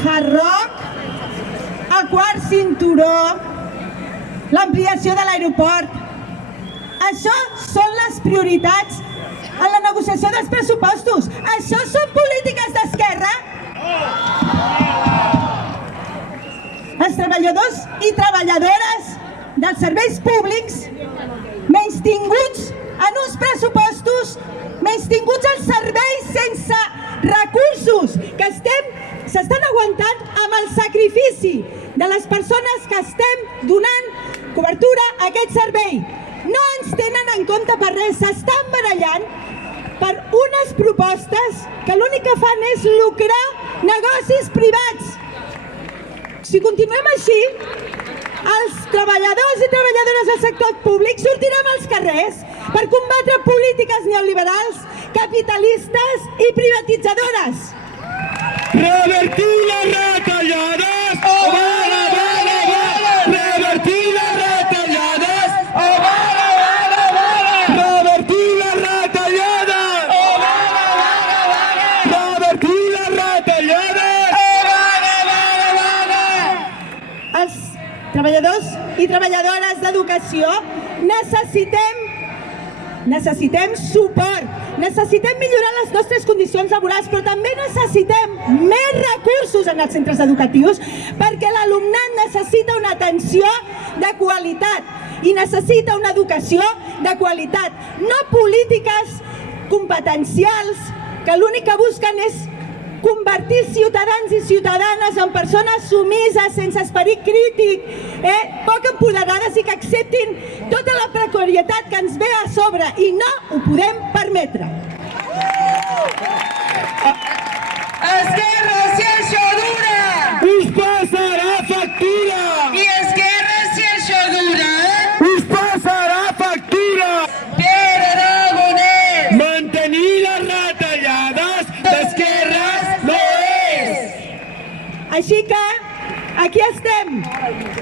Hard Rock, el quart cinturó, l'ampliació de l'aeroport. Això són les prioritats en la negociació dels pressupostos. Això són polítiques d'esquerra? Els treballadors i treballadores dels serveis públics menystinguts en uns pressupostos, menystinguts els serveis sense recursos que s'estan aguantant amb el sacrifici de les persones que estem donant cobertura a aquest servei. No ens tenen en compte per res, s'estan barallant per unes propostes que l'únic que fan és lucrar negocis privats. Si continuem així, els treballadors i treballadores del sector públic sortirem als carrers per combatre polítiques neoliberals, capitalistes i privatitzadores. Revertir les retallades o vaga, vaga, vaga! Revertir les retallades o vaga, vaga, vaga! Revertir les retallades o vaga, vaga, vaga! Revertir les retallades o vaga, vaga, vaga! Els treballadors i treballadores d'educació necessitem suport, necessitem millorar les nostres condicions laborals, però també necessitem més recursos en els centres educatius perquè l'alumnat necessita una atenció de qualitat i necessita una educació de qualitat, no polítiques competencials que l'únic que busquen és convertir ciutadans i ciutadanes en persones sumises, sense esperit crític, poc empoderades i que acceptin tota la precarietat que ens ve a sobre i no ho podem permetre. Esquerra, si això dura! Us passarà factura! I Esquerra, si això dura, Us passarà factura! Pere Aragonès! Mantenir les retallades d'esquerres no és! Així que aquí estem.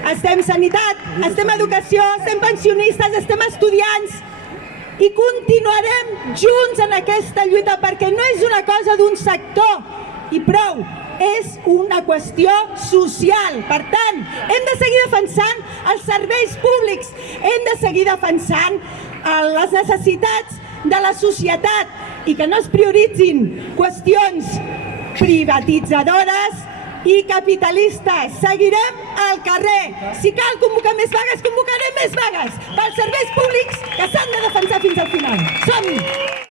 Estem sanitat, estem educació, estem pensionistes, estem estudiants i continuarem junts en aquesta lluita perquè no és una cosa d'un sector i prou, és una qüestió social. Per tant, hem de seguir defensant els serveis públics, hem de seguir defensant les necessitats de la societat i que no es prioritzin qüestions privatitzadores i capitalistes. Seguirem al carrer. Si cal convocar més vagues, convocarem més vagues pels serveis públics que s'han de defensar fins al final. Som-hi!